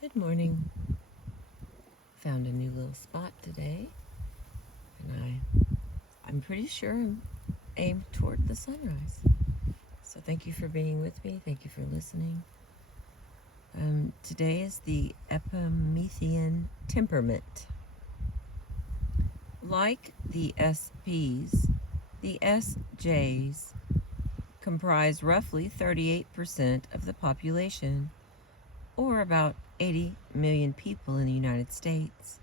Good morning. Found a new little spot today, and I'm pretty sure I'm aimed toward the sunrise. So thank you for being with me. Thank you for listening. Today is the Epimethean Temperament. Like the SPs, the SJs comprise roughly 38% of the population, or about 80 million people in the United States.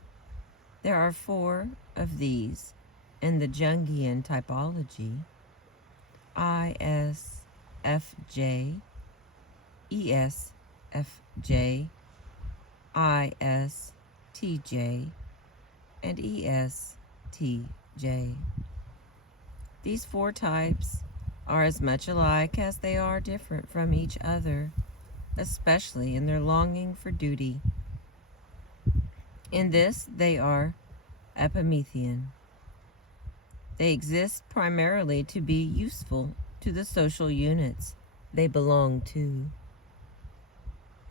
There are 4 of these in the Jungian typology: ISFJ, ESFJ, ISTJ, and ESTJ. These 4 types are as much alike as they are different from each other, especially in their longing for duty. In this, they are Epimethean. They exist primarily to be useful to the social units they belong to.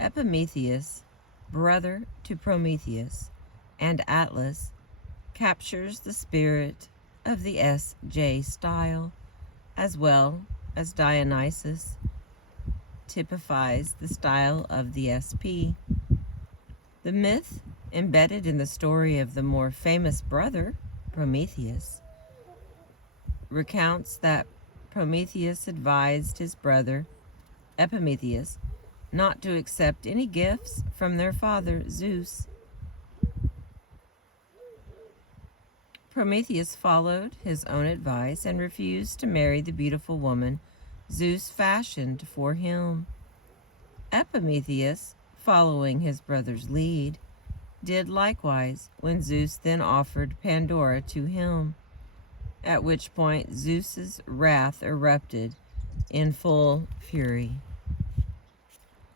Epimetheus, brother to Prometheus and Atlas, captures the spirit of the SJ style, as well as Dionysus typifies the style of the SP. The myth embedded in the story of the more famous brother, Prometheus, recounts that Prometheus advised his brother, Epimetheus, not to accept any gifts from their father, Zeus. Prometheus followed his own advice and refused to marry the beautiful woman Zeus fashioned for him. Epimetheus, following his brother's lead, did likewise when Zeus then offered Pandora to him, at which point Zeus's wrath erupted in full fury.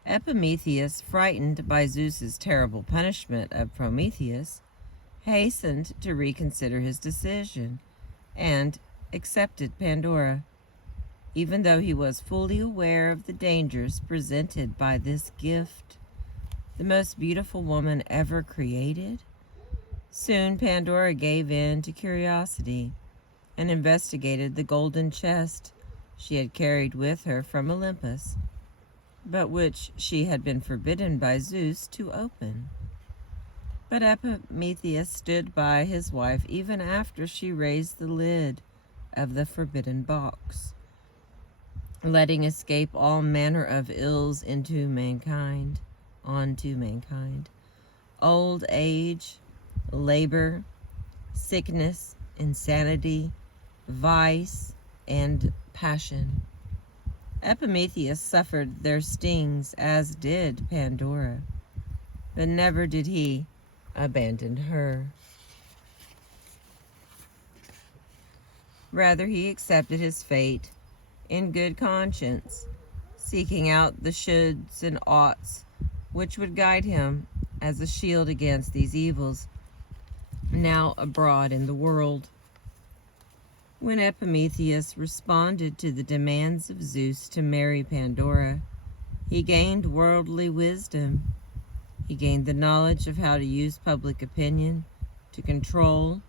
Epimetheus, frightened by Zeus's terrible punishment of Prometheus, hastened to reconsider his decision and accepted Pandora, even though he was fully aware of the dangers presented by this gift, the most beautiful woman ever created. Soon Pandora gave in to curiosity and investigated the golden chest she had carried with her from Olympus, but which she had been forbidden by Zeus to open. But Epimetheus stood by his wife even after she raised the lid of the forbidden box, letting escape all manner of ills onto mankind. Old age, labor, sickness, insanity, vice, and passion. Epimetheus suffered their stings, as did Pandora, but never did he abandon her. Rather, he accepted his fate in good conscience, seeking out the shoulds and oughts which would guide him as a shield against these evils now abroad in the world. When Epimetheus responded to the demands of Zeus to marry Pandora, he gained worldly wisdom. He gained the knowledge of how to use public opinion to control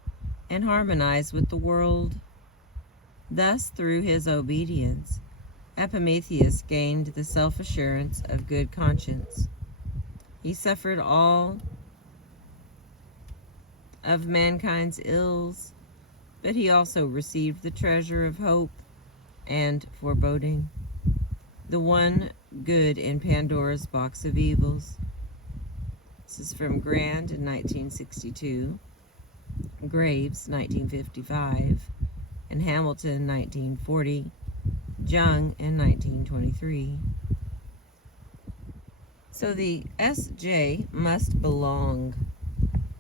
and harmonize with the world. Thus, through his obedience, Epimetheus gained the self-assurance of good conscience. He suffered all of mankind's ills, but he also received the treasure of hope and foreboding, the one good in Pandora's box of evils. This is from Grand in 1962, Graves 1955, and Hamilton 1940, Jung in 1923. So the SJ must belong,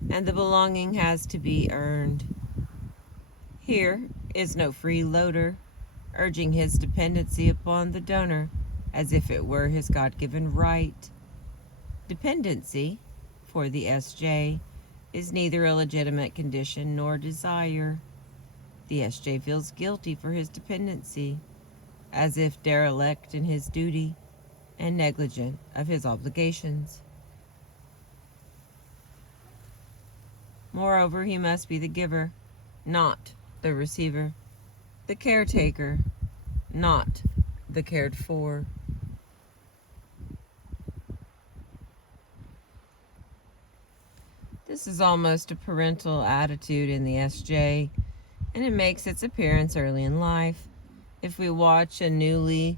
and the belonging has to be earned. Here is no freeloader urging his dependency upon the donor as if it were his God-given right. Dependency, for the SJ, is neither a legitimate condition nor desire. The SJ feels guilty for his dependency, as if derelict in his duty and negligent of his obligations. Moreover, he must be the giver, not the receiver, the caretaker, not the cared for. This is almost a parental attitude in the SJ, and it makes its appearance early in life. If we watch a newly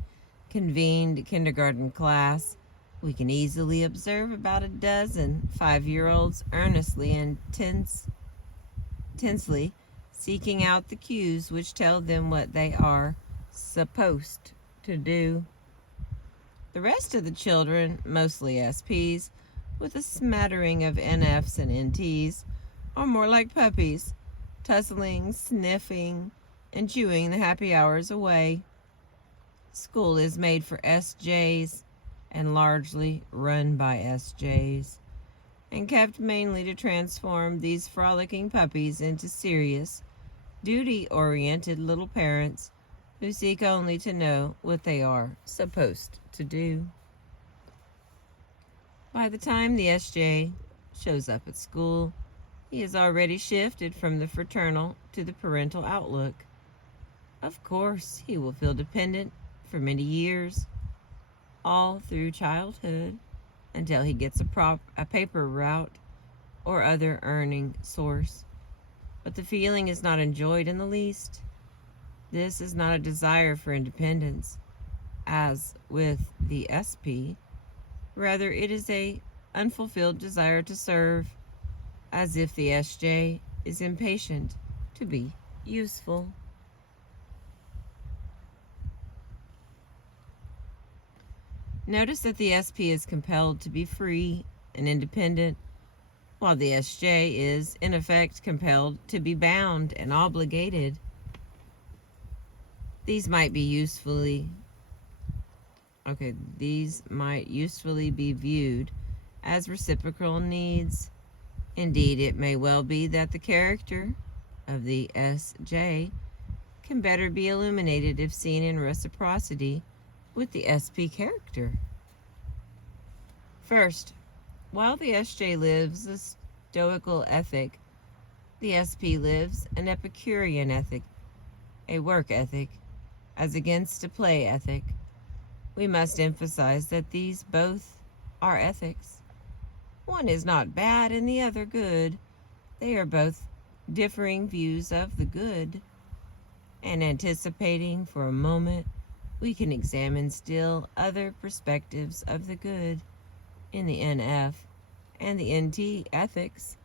convened kindergarten class, we can easily observe about a dozen 5-year-olds earnestly and tensely seeking out the cues which tell them what they are supposed to do. The rest of the children, mostly SPs, with a smattering of NFs and NTs, are more like puppies, tussling, sniffing, and chewing the happy hours away. School is made for SJs and largely run by SJs, and kept mainly to transform these frolicking puppies into serious, duty-oriented little parents who seek only to know what they are supposed to do. By the time the SJ shows up at school, he has already shifted from the fraternal to the parental outlook. Of course, he will feel dependent for many years, all through childhood, until he gets a paper route or other earning source. But the feeling is not enjoyed in the least. This is not a desire for independence, as with the SP. Rather, it is a unfulfilled desire to serve, as if the SJ is impatient to be useful. Notice that the SP is compelled to be free and independent, while the SJ is, in effect, compelled to be bound and obligated. These might usefully be viewed as reciprocal needs. Indeed, it may well be that the character of the SJ can better be illuminated if seen in reciprocity with the SP character. First, while the SJ lives a stoical ethic, the SP lives an Epicurean ethic, a work ethic, as against a play ethic. We must emphasize that these both are ethics. One is not bad and the other good. They are both differing views of the good. And anticipating for a moment, we can examine still other perspectives of the good in the NF and the NT ethics.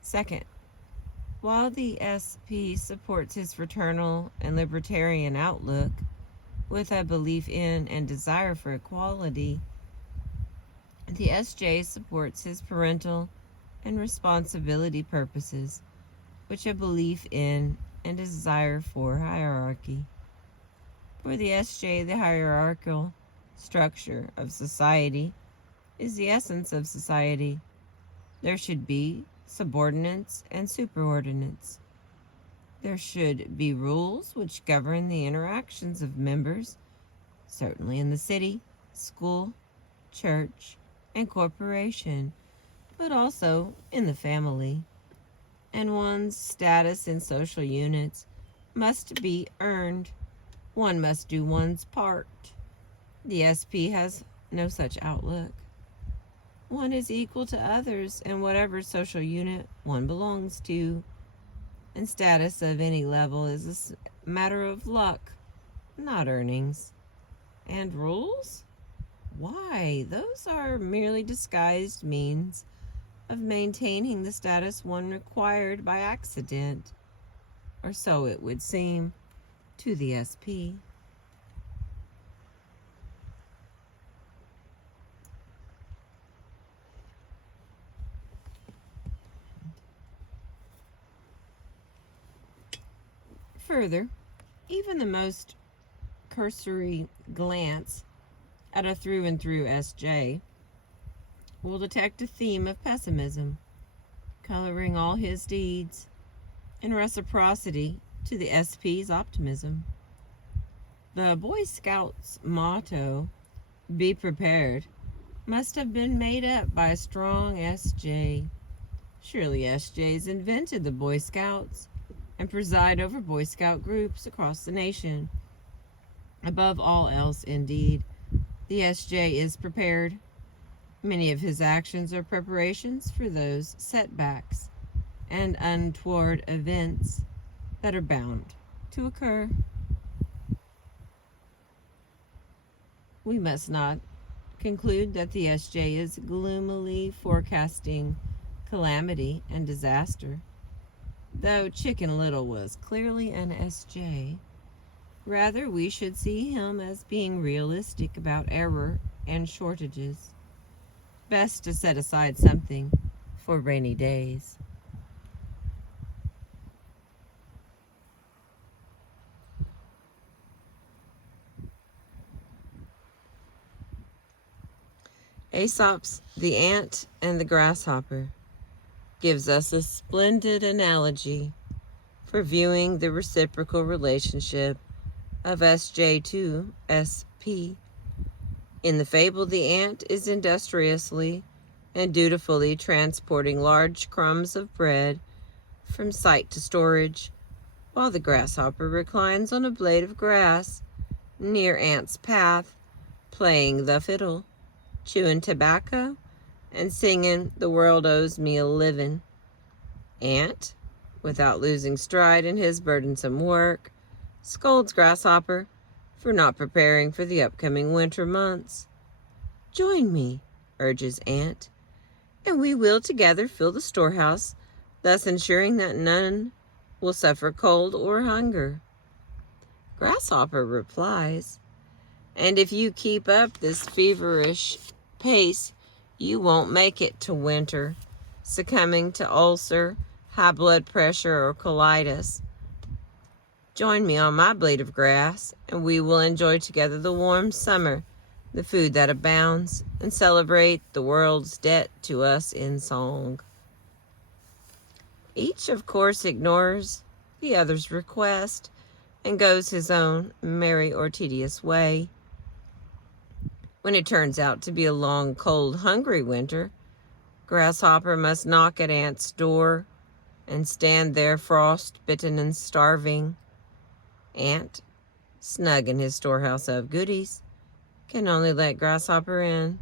Second, while the SP supports his fraternal and libertarian outlook with a belief in and desire for equality, the SJ supports his parental and responsibility purposes, which a belief in and desire for hierarchy. For the SJ, the hierarchical structure of society is the essence of society. There should be subordinates and superordinates. There should be rules which govern the interactions of members, certainly in the city, school, church, and corporation, but also in the family. And one's status in social units must be earned. One must do one's part. The SP has no such outlook. One is equal to others in whatever social unit one belongs to, and status of any level is a matter of luck, not earnings. And rules? Why, those are merely disguised means of maintaining the status one required by accident, or so it would seem to the SP. Further, even the most cursory glance at a through and through SJ will detect a theme of pessimism, coloring all his deeds, in reciprocity to the SP's optimism. The Boy Scouts' motto, "Be prepared," must have been made up by a strong SJ. Surely SJs invented the Boy Scouts and preside over Boy Scout groups across the nation. Above all else, indeed, the SJ is prepared. Many of his actions are preparations for those setbacks and untoward events that are bound to occur. We must not conclude that the SJ is gloomily forecasting calamity and disaster, though Chicken Little was clearly an SJ. Rather, we should see him as being realistic about error and shortages. Best to set aside something for rainy days. Aesop's The Ant and the Grasshopper gives us a splendid analogy for viewing the reciprocal relationship of SJ to SP. In the fable, the ant is industriously and dutifully transporting large crumbs of bread from site to storage, while the grasshopper reclines on a blade of grass near ant's path, playing the fiddle, chewing tobacco, and singing "The World Owes Me a Livin'." Ant, without losing stride in his burdensome work, scolds grasshopper for not preparing for the upcoming winter months. "Join me," urges ant, "and we will together fill the storehouse, thus ensuring that none will suffer cold or hunger." Grasshopper replies, "And if you keep up this feverish pace, you won't make it to winter, succumbing to ulcer, high blood pressure, or colitis. Join me on my blade of grass, and we will enjoy together the warm summer, the food that abounds, and celebrate the world's debt to us in song." Each, of course, ignores the other's request and goes his own merry or tedious way. When it turns out to be a long, cold, hungry winter, grasshopper must knock at ant's door and stand there frost-bitten and starving. Ant, snug in his storehouse of goodies, can only let grasshopper in.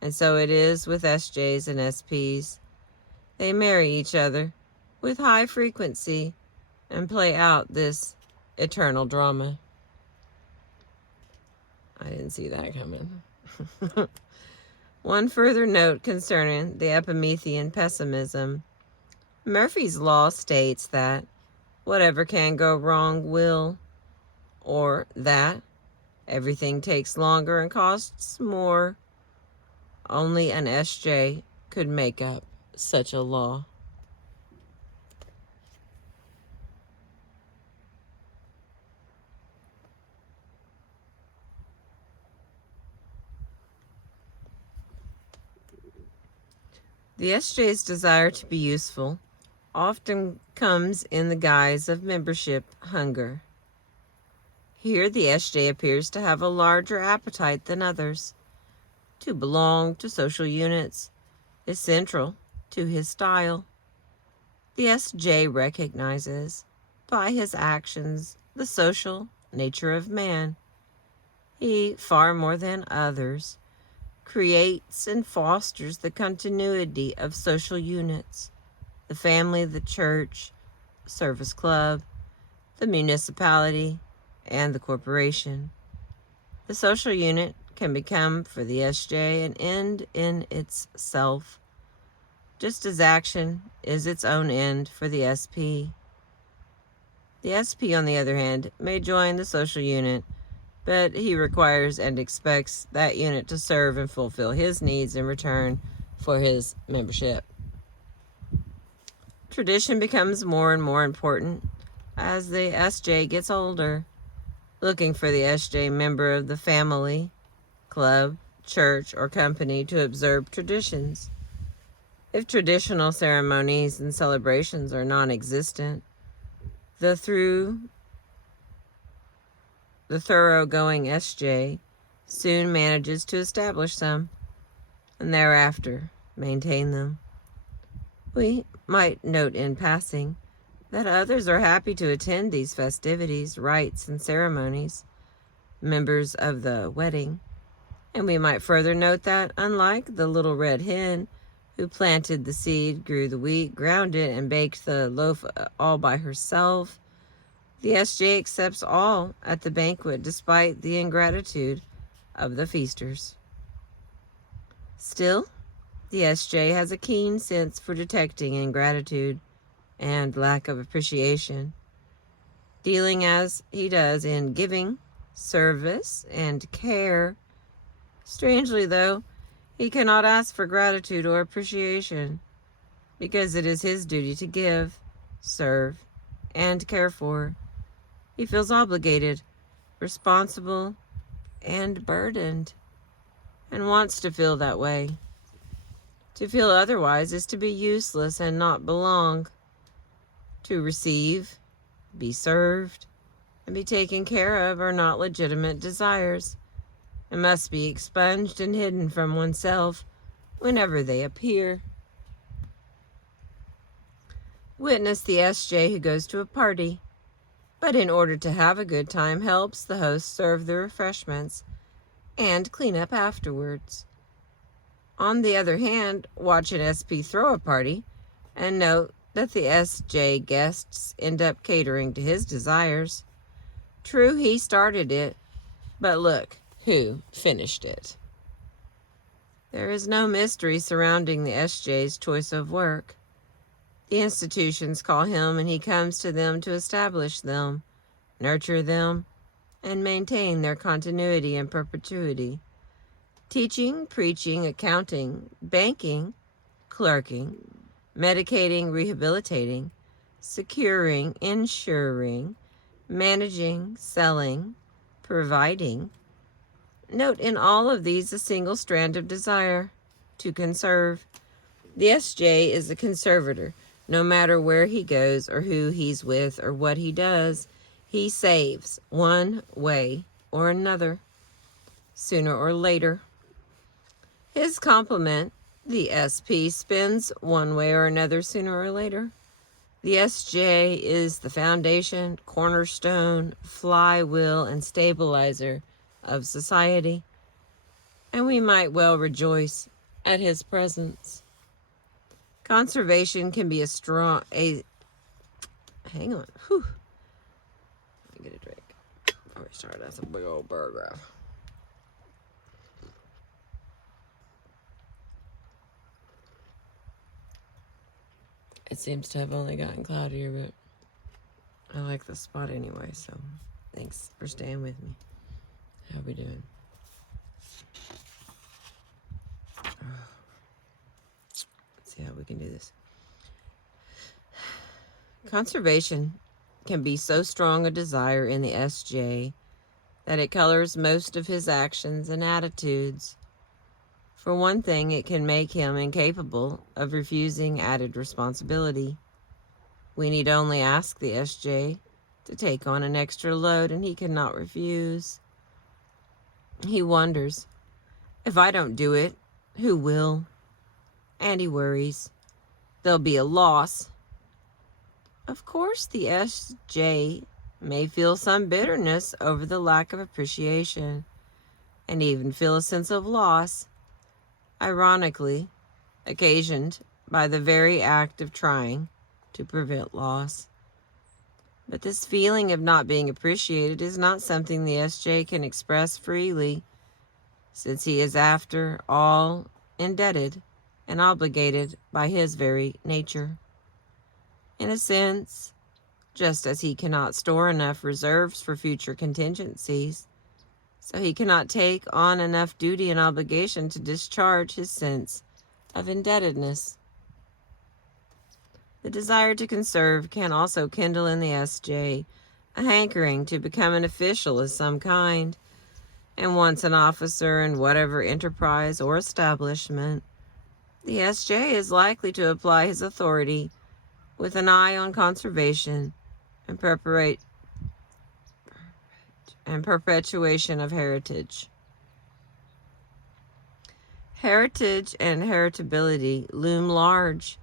And so it is with SJs and SPs. They marry each other with high frequency and play out this eternal drama. I didn't see that coming. One further note concerning the Epimethean pessimism. Murphy's Law states that whatever can go wrong will, or that everything takes longer and costs more. Only an SJ could make up such a law. The SJ's desire to be useful often comes in the guise of membership hunger. Here the SJ appears to have a larger appetite than others. To belong to social units is central to his style. The SJ recognizes, by his actions, the social nature of man. He, far more than others, creates and fosters the continuity of social units, the family, the church, service club, the municipality, and the corporation. The social unit can become, for the SJ, an end in itself, just as action is its own end for the SP. The SP, on the other hand, may join the social unit, but he requires and expects that unit to serve and fulfill his needs in return for his membership. Tradition becomes more and more important as the SJ gets older, looking for the SJ member of the family, club, church, or company to observe traditions. If traditional ceremonies and celebrations are non-existent, the thoroughgoing SJ soon manages to establish some, and thereafter maintain them. We might note in passing that others are happy to attend these festivities, rites, and ceremonies, members of the wedding. And we might further note that, unlike the little red hen who planted the seed, grew the wheat, ground it, and baked the loaf all by herself, the SJ accepts all at the banquet despite the ingratitude of the feasters. Still, the SJ has a keen sense for detecting ingratitude and lack of appreciation, dealing as he does in giving, service, and care. Strangely, though, he cannot ask for gratitude or appreciation, because it is his duty to give, serve, and care for. He feels obligated, responsible, and burdened, and wants to feel that way. To feel otherwise is to be useless and not belong. To receive, be served, and be taken care of are not legitimate desires, and must be expunged and hidden from oneself whenever they appear. Witness the SJ who goes to a party, but in order to have a good time helps the host serve the refreshments and clean up afterwards. On the other hand, watch an SP throw a party and note that the SJ guests end up catering to his desires. True, he started it, but look who finished it. There is no mystery surrounding the SJ's choice of work. The institutions call him, and he comes to them to establish them, nurture them, and maintain their continuity and perpetuity. Teaching, preaching, accounting, banking, clerking, medicating, rehabilitating, securing, insuring, managing, selling, providing. Note in all of these a single strand of desire, to conserve. The SJ is a conservator. No matter where he goes or who he's with or what he does, he saves one way or another, sooner or later. His complement, the SP, spends one way or another sooner or later. The SJ is the foundation, cornerstone, flywheel, and stabilizer of society, and we might well rejoice at his presence. Conservation can be hang on, whew. Let me get a drink. Before we start, that's a big old paragraph. It seems to have only gotten cloudier, but I like the spot anyway, so thanks for staying with me. How we doing? Let's see how we can do this. Conservation can be so strong a desire in the SJ that it colors most of his actions and attitudes. For one thing, it can make him incapable of refusing added responsibility. We need only ask the SJ to take on an extra load, and he cannot refuse. He wonders, if I don't do it, who will? And he worries, there'll be a loss. Of course, the SJ may feel some bitterness over the lack of appreciation, and even feel a sense of loss, ironically occasioned by the very act of trying to prevent loss. But this feeling of not being appreciated is not something the SJ can express freely, since he is, after all, indebted and obligated by his very nature. In a sense, just as he cannot store enough reserves for future contingencies, so he cannot take on enough duty and obligation to discharge his sense of indebtedness. The desire to conserve can also kindle in the SJ a hankering to become an official of some kind, and once an officer in whatever enterprise or establishment, the SJ is likely to apply his authority with an eye on conservation and perpetuation of heritage. Heritage and heritability loom large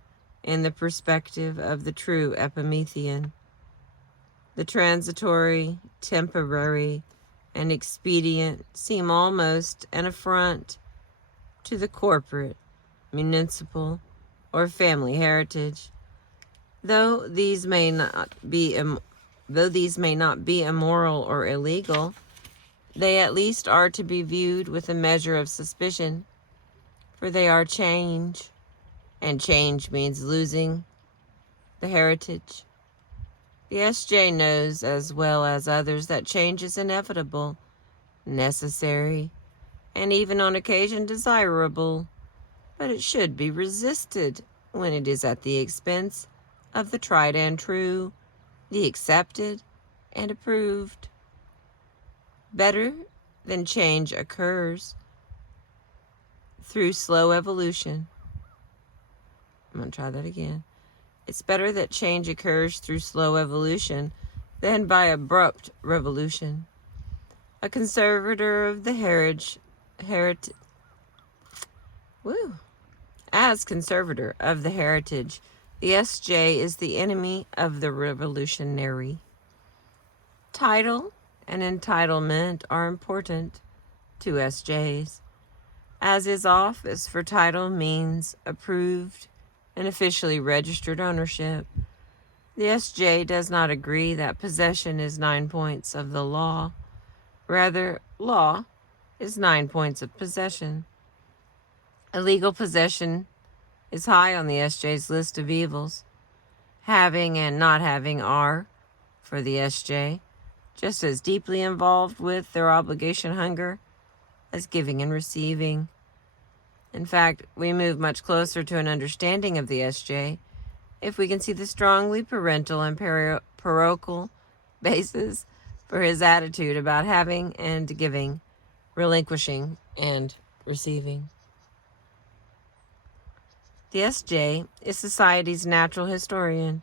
in the perspective of the true Epimethean. The transitory, temporary, and expedient seem almost an affront to the corporate, municipal, or family heritage. Though these may not be immoral or illegal, they at least are to be viewed with a measure of suspicion, for they are change, and change means losing the heritage. The SJ knows as well as others that change is inevitable, necessary, and even on occasion desirable, but it should be resisted when it is at the expense of the tried and true, the accepted and approved. Better than change occurs through slow evolution. I'm going to try that again. It's better that change occurs through slow evolution than by abrupt revolution. A conservator of the As conservator of the heritage, the SJ is the enemy of the revolutionary. Title and entitlement are important to SJs, as is office, for title means approved and officially registered ownership. The SJ does not agree that possession is 9 points of the law. Rather, law is 9 points of possession. Illegal possession is high on the SJ's list of evils. Having and not having are, for the SJ, just as deeply involved with their obligation hunger as giving and receiving. In fact, we move much closer to an understanding of the SJ if we can see the strongly parental and parochial basis for his attitude about having and giving, relinquishing and receiving. The SJ is society's natural historian,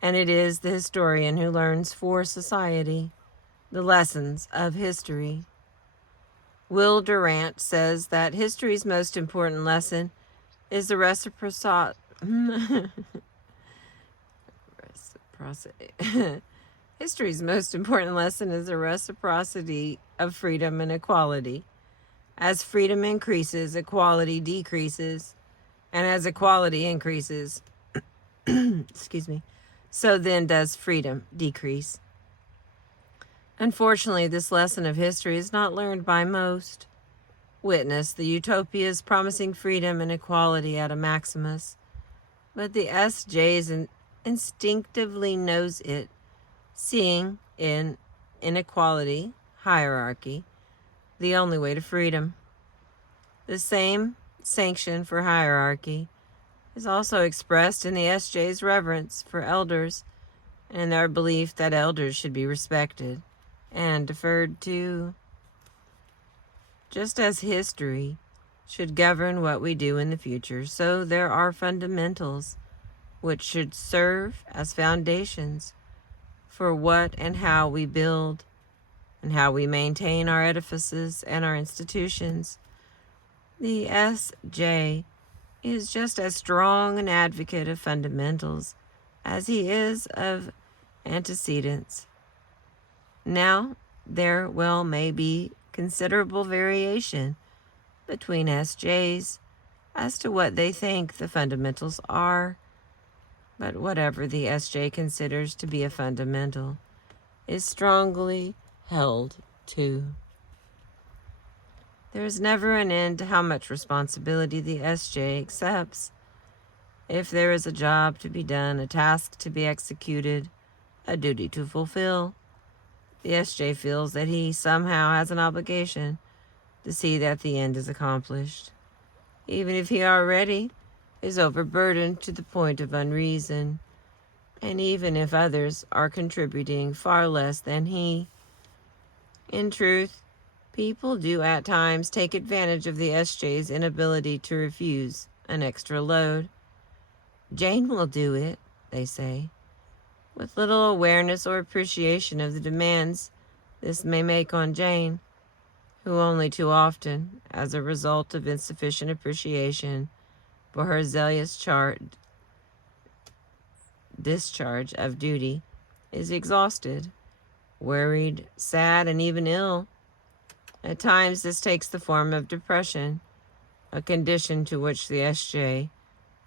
and it is the historian who learns for society the lessons of history. Will Durant says that history's most important lesson is the reciprocity. History's most important lesson is the reciprocity of freedom and equality. As freedom increases, equality decreases, and as equality increases, so then does freedom decrease. Unfortunately, this lesson of history is not learned by most. Witness the utopias promising freedom and equality at a maximus. But the SJ instinctively knows it, seeing in inequality, hierarchy, the only way to freedom. The same sanction for hierarchy is also expressed in the SJ's reverence for elders and their belief that elders should be respected and deferred to. Just as history should govern what we do in the future, so there are fundamentals which should serve as foundations for what and how we build and how we maintain our edifices and our institutions. The SJ is just as strong an advocate of fundamentals as he is of antecedents. Now, there well may be considerable variation between SJs as to what they think the fundamentals are, but whatever the SJ considers to be a fundamental is strongly held to. There is never an end to how much responsibility the SJ accepts. If there is a job to be done, a task to be executed, a duty to fulfill, the SJ feels that he somehow has an obligation to see that the end is accomplished, even if he already is overburdened to the point of unreason, and even if others are contributing far less than he. In truth, people do at times take advantage of the SJ's inability to refuse an extra load. Jane will do it, they say, with little awareness or appreciation of the demands this may make on Jane, who only too often, as a result of insufficient appreciation for her zealous charge, discharge of duty is exhausted, worried, sad, and even ill. At times, this takes the form of depression, a condition to which the SJ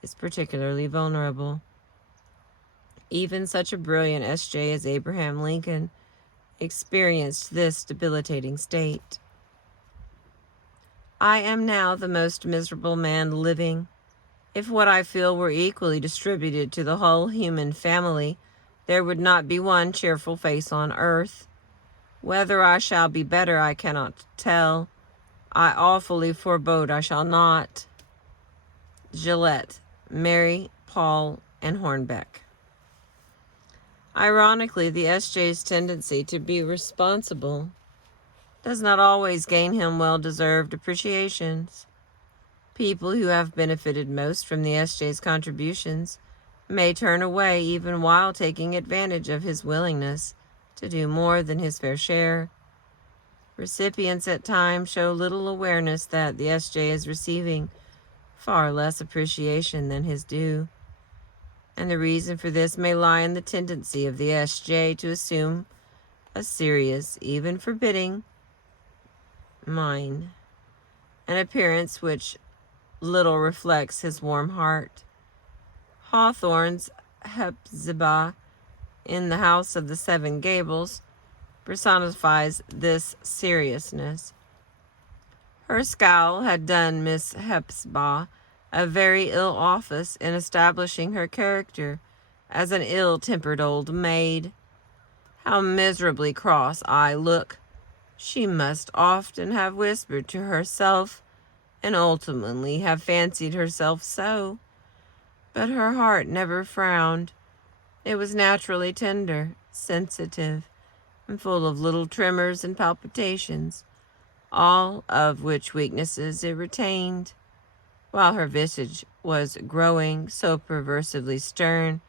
is particularly vulnerable. Even such a brilliant SJ as Abraham Lincoln experienced this debilitating state. I am now the most miserable man living. If what I feel were equally distributed to the whole human family, there would not be one cheerful face on earth. Whether I shall be better, I cannot tell. I awfully forebode I shall not. Gillette, Mary, Paul, and Hornbeck. Ironically, the SJ's tendency to be responsible does not always gain him well-deserved appreciations. People who have benefited most from the SJ's contributions may turn away even while taking advantage of his willingness to do more than his fair share. Recipients at times show little awareness that the SJ is receiving far less appreciation than his due, and the reason for this may lie in the tendency of the SJ to assume a serious, even forbidding, mien, an appearance which little reflects his warm heart. Hawthorne's Hepzibah in The House of the Seven Gables personifies this seriousness. Her scowl had done Miss Hepzibah a very ill office in establishing her character as an ill-tempered old maid. How miserably cross I look, she must often have whispered to herself, and ultimately have fancied herself so. But her heart never frowned. It was naturally tender, sensitive, and full of little tremors and palpitations, all of which weaknesses it retained, while her visage was growing so perversively stern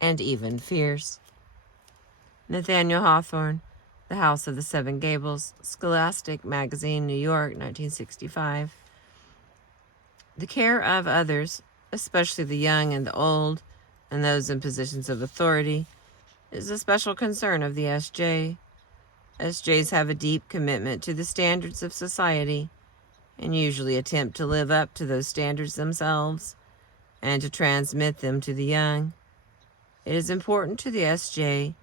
and even fierce. Nathaniel Hawthorne, The House of the Seven Gables, Scholastic Magazine, New York, 1965. The care of others, especially the young and the old, and those in positions of authority, is a special concern of the SJ. SJs have a deep commitment to the standards of society, and usually attempt to live up to those standards themselves, and to transmit them to the young. It is important to the SJ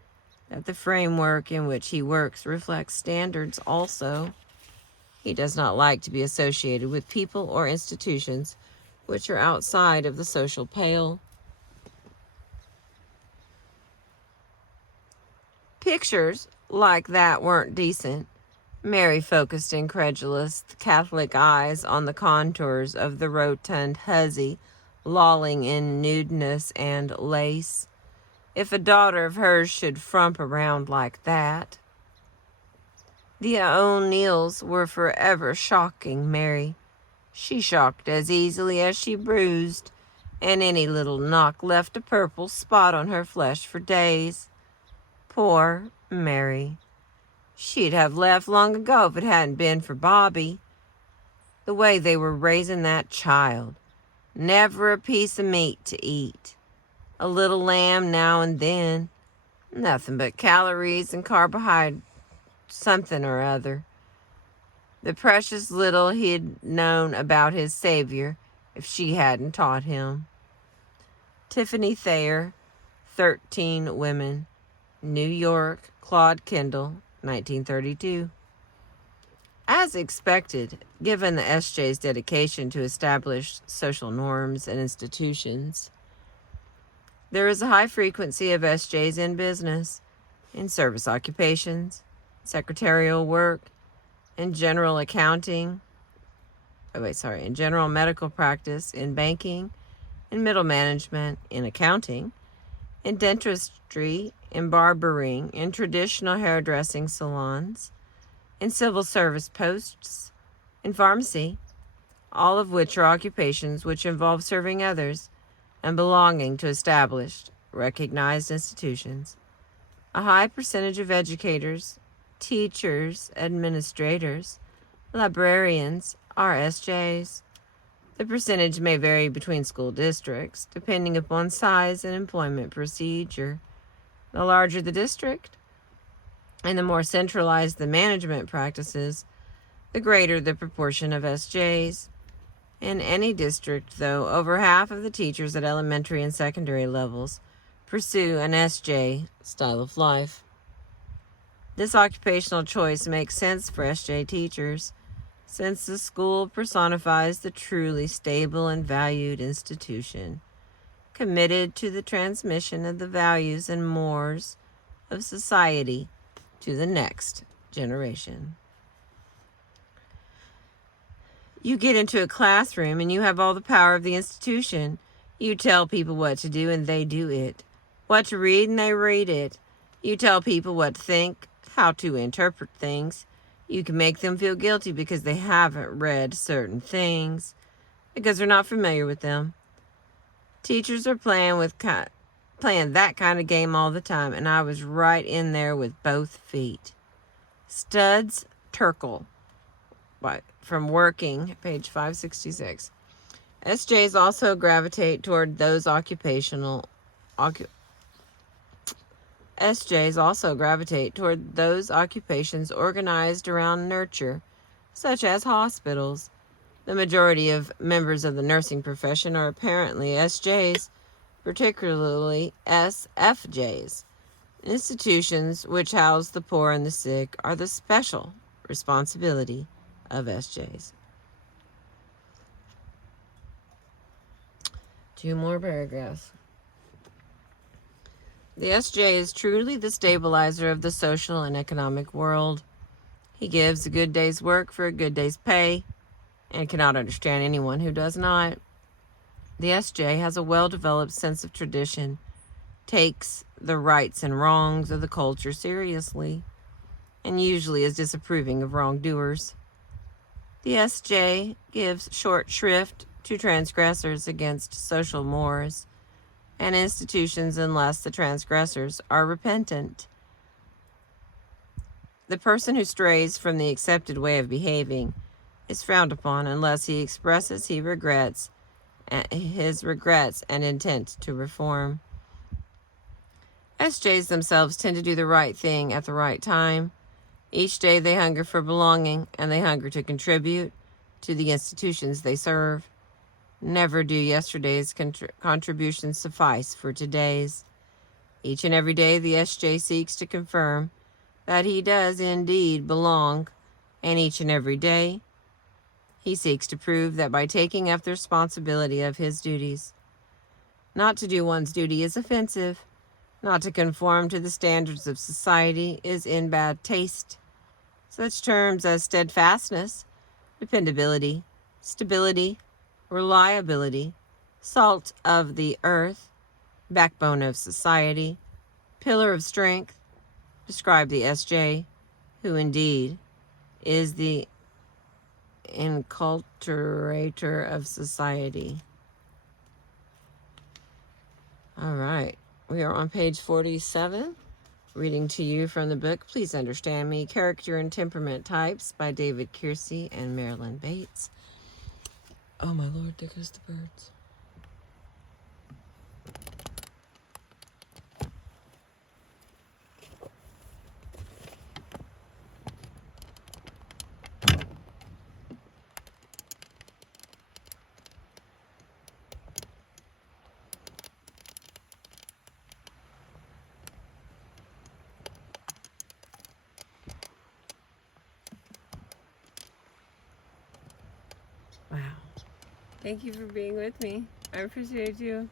that the framework in which he works reflects standards also. He does not like to be associated with people or institutions which are outside of the social pale. Pictures like that weren't decent. Mary focused incredulous Catholic eyes on the contours of the rotund hussy lolling in nudeness and lace. If a daughter of hers should frump around like that. The O'Neills were forever shocking Mary. She shocked as easily as she bruised, and any little knock left a purple spot on her flesh for days. Poor Mary. She'd have left long ago if it hadn't been for Bobby. The way they were raising that child. Never a piece of meat to eat. A little lamb now and then. Nothing but calories and carbohydrates, something or other. The precious little he'd known about his Savior if she hadn't taught him. Tiffany Thayer, 13 Women, New York, Claude Kendall, 1932. As expected, given the SJ's dedication to established social norms and institutions, there is a high frequency of SJs in business, in service occupations, secretarial work, in general accounting, in general medical practice, in banking, in middle management, in accounting, in dentistry, in barbering, in traditional hairdressing salons, in civil service posts, in pharmacy, all of which are occupations which involve serving others and belonging to established, recognized institutions. A high percentage of educators, teachers, administrators, librarians are SJs. The percentage may vary between school districts, depending upon size and employment procedure. The larger the district, and the more centralized the management practices, the greater the proportion of SJs. In any district, though, over half of the teachers at elementary and secondary levels pursue an SJ style of life. This occupational choice makes sense for SJ teachers, since the school personifies the truly stable and valued institution, committed to the transmission of the values and mores of society to the next generation. You get into a classroom and you have all the power of the institution. You tell people what to do and they do it. What to read and they read it. You tell people what to think, how to interpret things. You can make them feel guilty because they haven't read certain things, because they're not familiar with them. Teachers are playing that kind of game all the time, and I was right in there with both feet. Studs Terkel, from Working, page 566. SJs also gravitate toward those occupations organized around nurture, such as hospitals. The majority of members of the nursing profession are apparently SJs, particularly SFJs. Institutions which house the poor and the sick are the special responsibility of SJs. 2 more paragraphs. The SJ is truly the stabilizer of the social and economic world. He gives a good day's work for a good day's pay, and cannot understand anyone who does not. The SJ has a well-developed sense of tradition, takes the rights and wrongs of the culture seriously, and usually is disapproving of wrongdoers. The SJ gives short shrift to transgressors against social mores and institutions unless the transgressors are repentant. The person who strays from the accepted way of behaving is frowned upon unless he expresses his regrets and intent to reform. SJs themselves tend to do the right thing at the right time. Each day they hunger for belonging, and they hunger to contribute to the institutions they serve. Never do yesterday's contributions suffice for today's. Each and every day the SJ seeks to confirm that he does indeed belong, and each and every day he seeks to prove that by taking up the responsibility of his duties. Not to do one's duty is offensive. Not to conform to the standards of society is in bad taste. Such terms as steadfastness, dependability, stability, reliability, salt of the earth, backbone of society, pillar of strength, describe the SJ, who indeed is the inculturator of society. All right, we are on page 47, reading to you from the book Please Understand Me, Character and Temperament Types by David Kiersey and Marilyn Bates. Oh my Lord, there goes the birds. Wow. Thank you for being with me. I appreciate you.